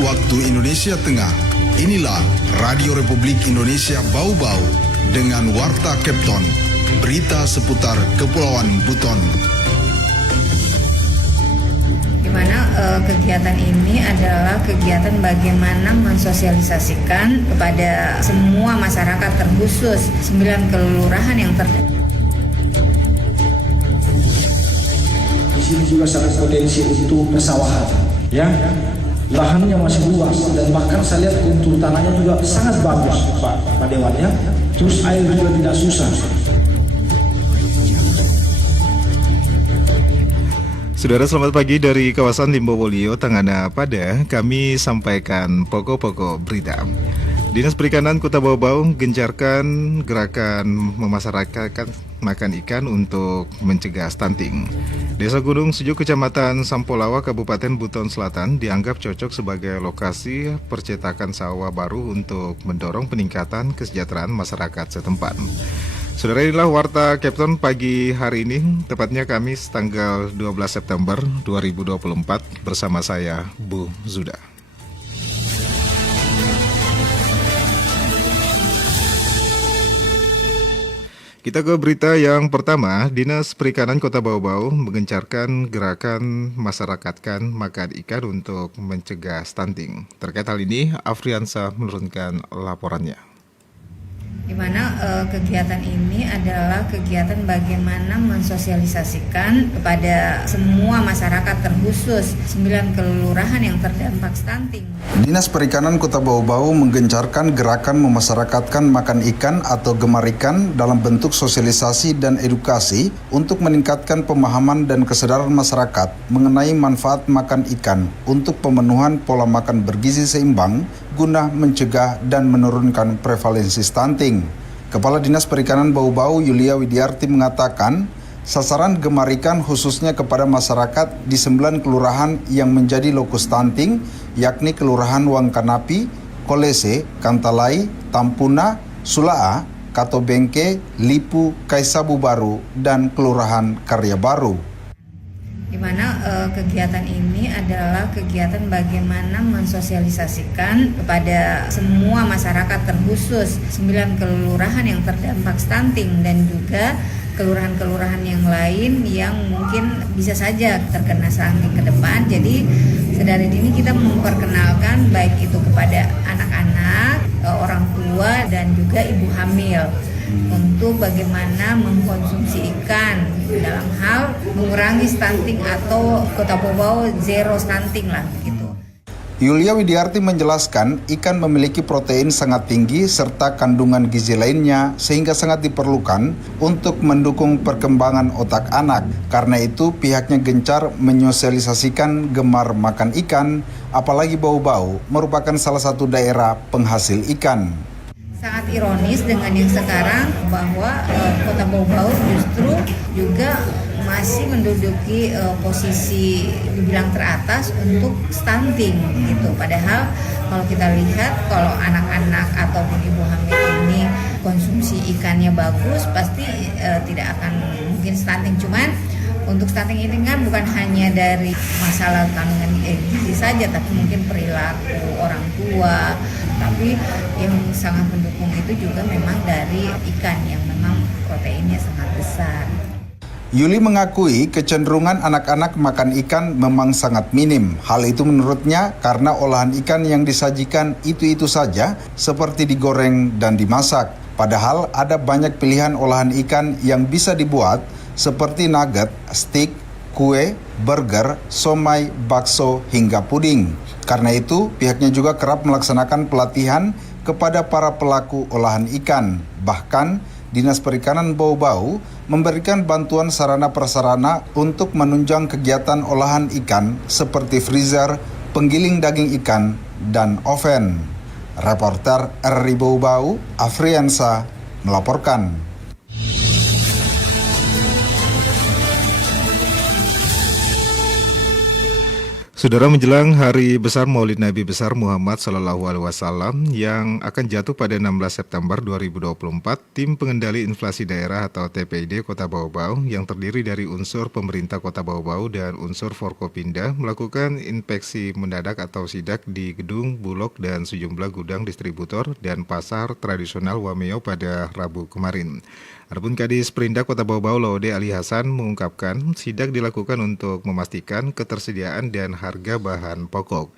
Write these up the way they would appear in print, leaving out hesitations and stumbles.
waktu Indonesia Tengah. Inilah Radio Republik Indonesia Bau-Bau dengan Warta Kepton, berita seputar Kepulauan Buton. Di mana kegiatan ini adalah kegiatan bagaimana mensosialisasikan kepada semua masyarakat, terkhusus 9 kelurahan yang terdampak. Di sini juga sangat potensi untuk persawahan, ya. Lahannya masih luas dan bahkan saya lihat kontur tanahnya juga sangat bagus, Pak Dewan, ya. Terus air juga tidak susah. Saudara, selamat pagi dari kawasan Limbowolio, Tangana Pada. Kami sampaikan pokok-pokok berita. Dinas Perikanan Kota Bau-Bau gencarkan gerakan memasyarakatkan makan ikan untuk mencegah stunting. Desa Gunung Sejuk, Kecamatan Sampolawa, Kabupaten Buton Selatan dianggap cocok sebagai lokasi percetakan sawah baru untuk mendorong peningkatan kesejahteraan masyarakat setempat. Saudara, inilah Warta Kepton pagi hari ini, tepatnya Kamis tanggal 12 September 2024 bersama saya, Bu Zuda. Kita ke berita yang pertama. Dinas Perikanan Kota Bau-Bau menggencarkan gerakan masyarakatkan makan ikan untuk mencegah stunting. Terkait hal ini, Afriansa menurunkan laporannya. Di mana kegiatan ini adalah kegiatan bagaimana mensosialisasikan kepada semua masyarakat, terkhusus 9 kelurahan yang terdampak stunting. Dinas Perikanan Kota Bau-Bau menggencarkan gerakan memasyarakatkan makan ikan atau gemar ikan dalam bentuk sosialisasi dan edukasi untuk meningkatkan pemahaman dan kesadaran masyarakat mengenai manfaat makan ikan untuk pemenuhan pola makan bergizi seimbang guna mencegah dan menurunkan prevalensi stunting. Kepala Dinas Perikanan Bau-Bau Yulia Widiarti mengatakan, sasaran gemar ikan khususnya kepada masyarakat di 9 kelurahan yang menjadi lokus stunting, yakni Kelurahan Wangkanapi, Kolese, Kantalai, Tampuna, Sulaa, Katobengke, Lipu, Kaisabu Baru, dan Kelurahan Karya Baru. Di mana kegiatan ini adalah kegiatan bagaimana mensosialisasikan kepada semua masyarakat, terkhusus 9 kelurahan yang terdampak stunting dan juga kelurahan-kelurahan yang lain yang mungkin bisa saja terkena stunting ke depan. Jadi sedari dini kita memperkenalkan baik itu kepada anak-anak, orang tua dan juga ibu hamil untuk bagaimana mengkonsumsi ikan dalam hal mengurangi stunting atau Kota Bau-Bau zero stunting lah gitu. Yulia Widiarti menjelaskan ikan memiliki protein sangat tinggi serta kandungan gizi lainnya sehingga sangat diperlukan untuk mendukung perkembangan otak anak. Karena itu pihaknya gencar menyosialisasikan gemar makan ikan, apalagi Bau-Bau merupakan salah satu daerah penghasil ikan. Sangat ironis dengan yang sekarang bahwa Kota Bau-Bau justru juga masih menduduki posisi dibilang teratas untuk stunting gitu. Padahal kalau kita lihat kalau anak-anak ataupun ibu hamil ini konsumsi ikannya bagus, pasti tidak akan mungkin stunting. Cuman untuk stunting ini kan bukan hanya dari masalah kandungan gizi saja, tapi mungkin perilaku orang tua. Tapi yang sangat mendukung itu juga memang dari ikan yang memang proteinnya sangat besar. Yuli mengakui kecenderungan anak-anak makan ikan memang sangat minim. Hal itu menurutnya karena olahan ikan yang disajikan itu-itu saja seperti digoreng dan dimasak. Padahal ada banyak pilihan olahan ikan yang bisa dibuat seperti nugget, steak, kue, burger, somai, bakso, hingga puding. Karena itu, pihaknya juga kerap melaksanakan pelatihan kepada para pelaku olahan ikan. Bahkan, Dinas Perikanan Bau-Bau memberikan bantuan sarana prasarana untuk menunjang kegiatan olahan ikan seperti freezer, penggiling daging ikan, dan oven. Reporter RRI Bau-Bau, Afriansa, melaporkan. Saudara, menjelang hari besar Maulid Nabi besar Muhammad Sallallahu Alaihi Wasallam yang akan jatuh pada 16 September 2024, tim pengendali inflasi daerah atau TPID Kota Bau-Bau yang terdiri dari unsur pemerintah Kota Bau-Bau dan unsur Forkopimda melakukan inspeksi mendadak atau sidak di gedung, bulog dan sejumlah gudang distributor dan pasar tradisional Wameo pada Rabu kemarin. Adapun Kadis Perindak Kota Bau-Bau Laude Ali Hasan mengungkapkan sidak dilakukan untuk memastikan ketersediaan dan harga bahan pokok.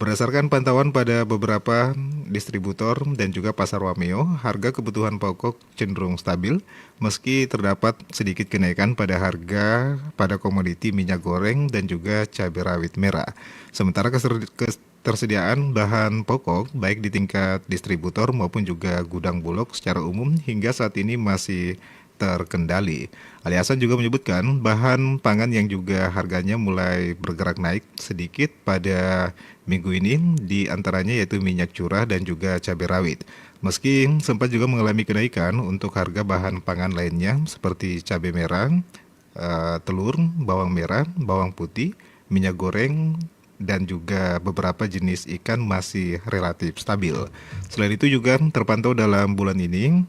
Berdasarkan pantauan pada beberapa distributor dan juga pasar Wameo, harga kebutuhan pokok cenderung stabil meski terdapat sedikit kenaikan pada harga pada komoditi minyak goreng dan juga cabai rawit merah. Sementara ketersediaan bahan pokok baik di tingkat distributor maupun juga gudang bulog secara umum hingga saat ini masih terkendali. Ali Hasan juga menyebutkan bahan pangan yang juga harganya mulai bergerak naik sedikit pada minggu ini, di antaranya yaitu minyak curah dan juga cabai rawit. Meski sempat juga mengalami kenaikan untuk harga bahan pangan lainnya seperti cabai merah, telur, bawang merah, bawang putih, minyak goreng, dan juga beberapa jenis ikan masih relatif stabil. Selain itu juga terpantau dalam bulan ini,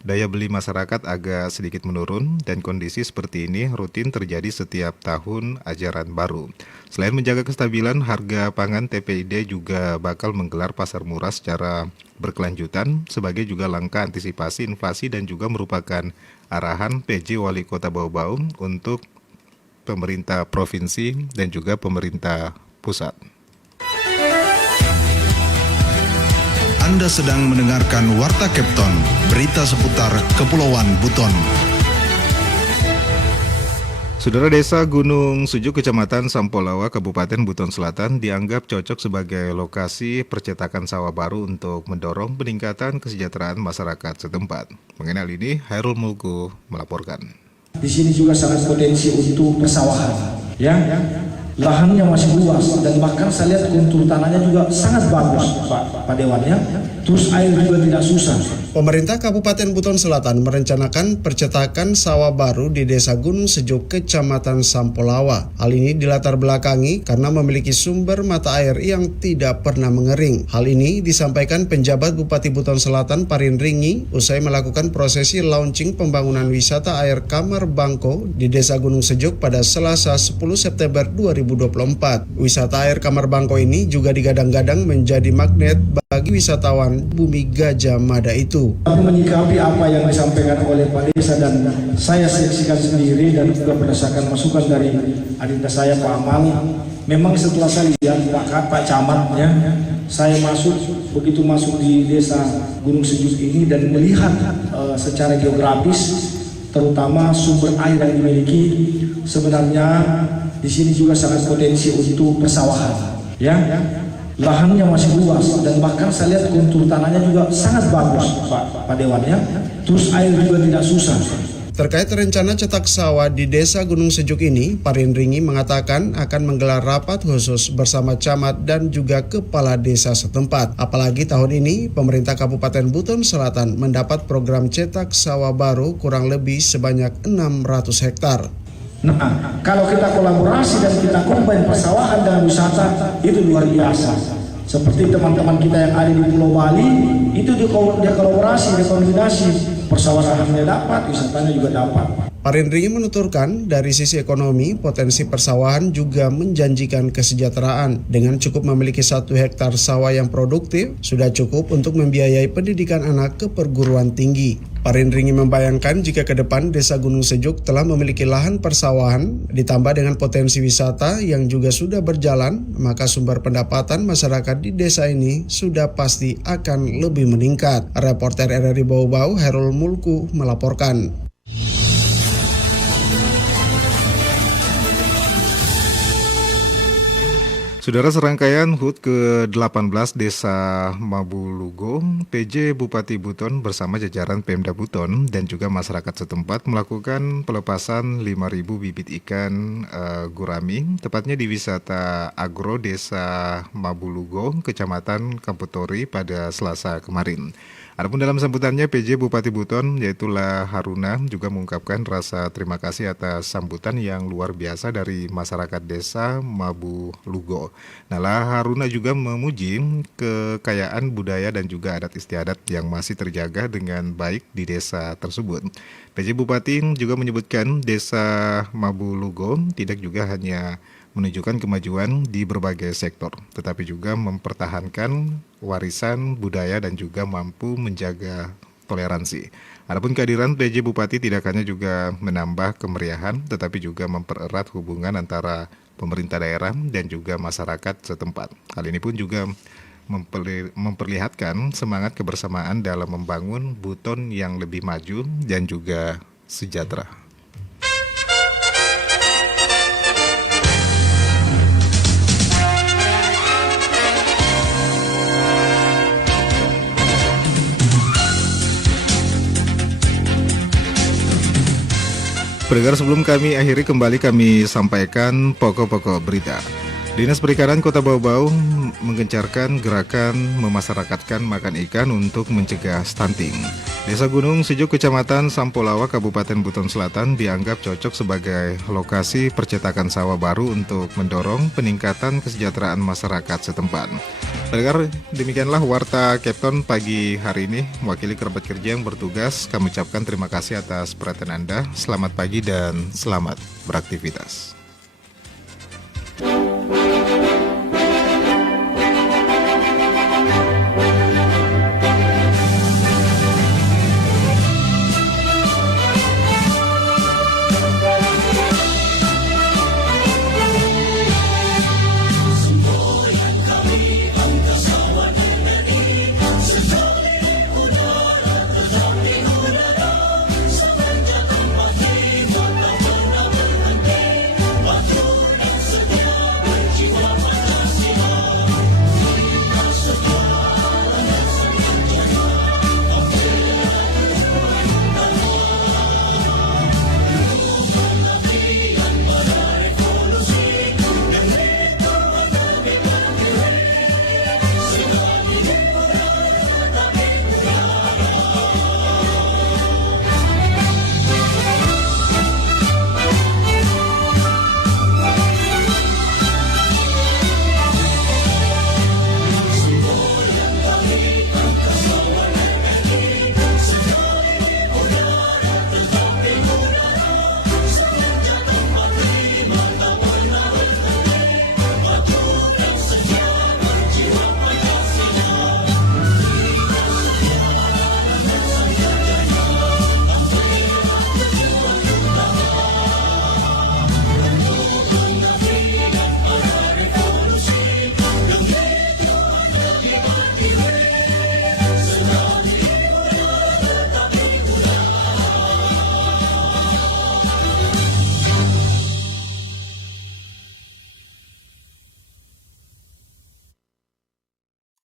daya beli masyarakat agak sedikit menurun dan kondisi seperti ini rutin terjadi setiap tahun ajaran baru. Selain menjaga kestabilan harga pangan, TPID juga bakal menggelar pasar murah secara berkelanjutan sebagai juga langkah antisipasi inflasi dan juga merupakan arahan PJ Wali Kota Bau-Bau untuk pemerintah provinsi dan juga pemerintah pusat. Anda sedang mendengarkan Warta Kepton, berita seputar Kepulauan Buton. Saudara, Desa Gunung Sujuk, Kecamatan Sampolawa, Kabupaten Buton Selatan dianggap cocok sebagai lokasi percetakan sawah baru untuk mendorong peningkatan kesejahteraan masyarakat setempat. Mengenai hal ini, Hairul Mulku melaporkan. Di sini juga sangat potensi untuk persawahan, ya. Lahannya masih luas dan bahkan saya lihat kontur tanahnya juga sangat bagus, Pak Dewan, ya. Terus air juga tidak susah. Pemerintah Kabupaten Buton Selatan merencanakan percetakan sawah baru di Desa Gunung Sejuk, Kecamatan Sampolawa. Hal ini dilatar belakangi karena memiliki sumber mata air yang tidak pernah mengering. Hal ini disampaikan penjabat Bupati Buton Selatan Parin Ringi usai melakukan prosesi launching pembangunan wisata air Kamar Bangko di Desa Gunung Sejuk pada Selasa 10 September 2024. Wisata air Kamar Bangko ini juga digadang-gadang menjadi magnet bagi wisatawan Bumi Gajah Mada itu. Tapi menyikapi apa yang disampaikan oleh Pak Desa dan saya saksikan sendiri dan juga berdasarkan masukan dari adinda saya Pak Amal, memang setelah saya lihat Pak Camat, ya, saya begitu masuk di Desa Gunung Sejuk ini dan melihat secara geografis terutama sumber air yang dimiliki, sebenarnya di sini juga sangat potensi untuk persawahan, ya. Lahannya masih luas dan bahkan saya lihat kontur tanahnya juga sangat bagus, Pak Dewan, ya. Terus air juga tidak susah. Terkait rencana cetak sawah di Desa Gunung Sejuk ini, Parin Ringi mengatakan akan menggelar rapat khusus bersama camat dan juga kepala desa setempat. Apalagi tahun ini pemerintah Kabupaten Buton Selatan mendapat program cetak sawah baru kurang lebih sebanyak 600 hektar. Nah, kalau kita kolaborasi dan kita combine persawahan dengan wisata, itu luar biasa. Seperti teman-teman kita yang ada di Pulau Bali, itu dia kolaborasi, dia kombinasi, persawahannya dapat, wisatanya juga dapat. Parin Ringi menuturkan dari sisi ekonomi, potensi persawahan juga menjanjikan kesejahteraan. Dengan cukup memiliki 1 hektar sawah yang produktif, sudah cukup untuk membiayai pendidikan anak ke perguruan tinggi. Parin Ringi membayangkan jika ke depan Desa Gunung Sejuk telah memiliki lahan persawahan, ditambah dengan potensi wisata yang juga sudah berjalan, maka sumber pendapatan masyarakat di desa ini sudah pasti akan lebih meningkat. Reporter RRI Bau-Bau, Hairul Mulku melaporkan. Saudara, serangkaian HUT ke-18 Desa Mabulugo, PJ Bupati Buton bersama jajaran Pemda Buton dan juga masyarakat setempat melakukan pelepasan 5.000 bibit ikan gurami, tepatnya di wisata agro Desa Mabulugo, Kecamatan Kamputori pada Selasa kemarin. Adapun dalam sambutannya, PJ Bupati Buton yaitulah Haruna juga mengungkapkan rasa terima kasih atas sambutan yang luar biasa dari masyarakat desa Mabu Lugo. Nah, Haruna juga memuji kekayaan budaya dan juga adat istiadat yang masih terjaga dengan baik di desa tersebut. PJ Bupati juga menyebutkan desa Mabu Lugo tidak juga hanya menunjukkan kemajuan di berbagai sektor, tetapi juga mempertahankan warisan budaya dan juga mampu menjaga toleransi. Adapun kehadiran PJ Bupati tidak hanya juga menambah kemeriahan, tetapi juga mempererat hubungan antara pemerintah daerah dan juga masyarakat setempat. Hal ini pun juga memperlihatkan semangat kebersamaan dalam membangun Buton yang lebih maju dan juga sejahtera. Pendengar, sebelum kami akhiri, kembali kami sampaikan pokok-pokok berita. Dinas Perikanan Kota Bau-Bau menggencarkan gerakan memasyarakatkan makan ikan untuk mencegah stunting. Desa Gunung Sejuk, Kecamatan Sampolawa, Kabupaten Buton Selatan dianggap cocok sebagai lokasi percetakan sawah baru untuk mendorong peningkatan kesejahteraan masyarakat setempat. Pendengar, demikianlah Warta Capton pagi hari ini. Mewakili kerabat kerja yang bertugas, kami ucapkan terima kasih atas perhatian Anda. Selamat pagi dan selamat beraktivitas.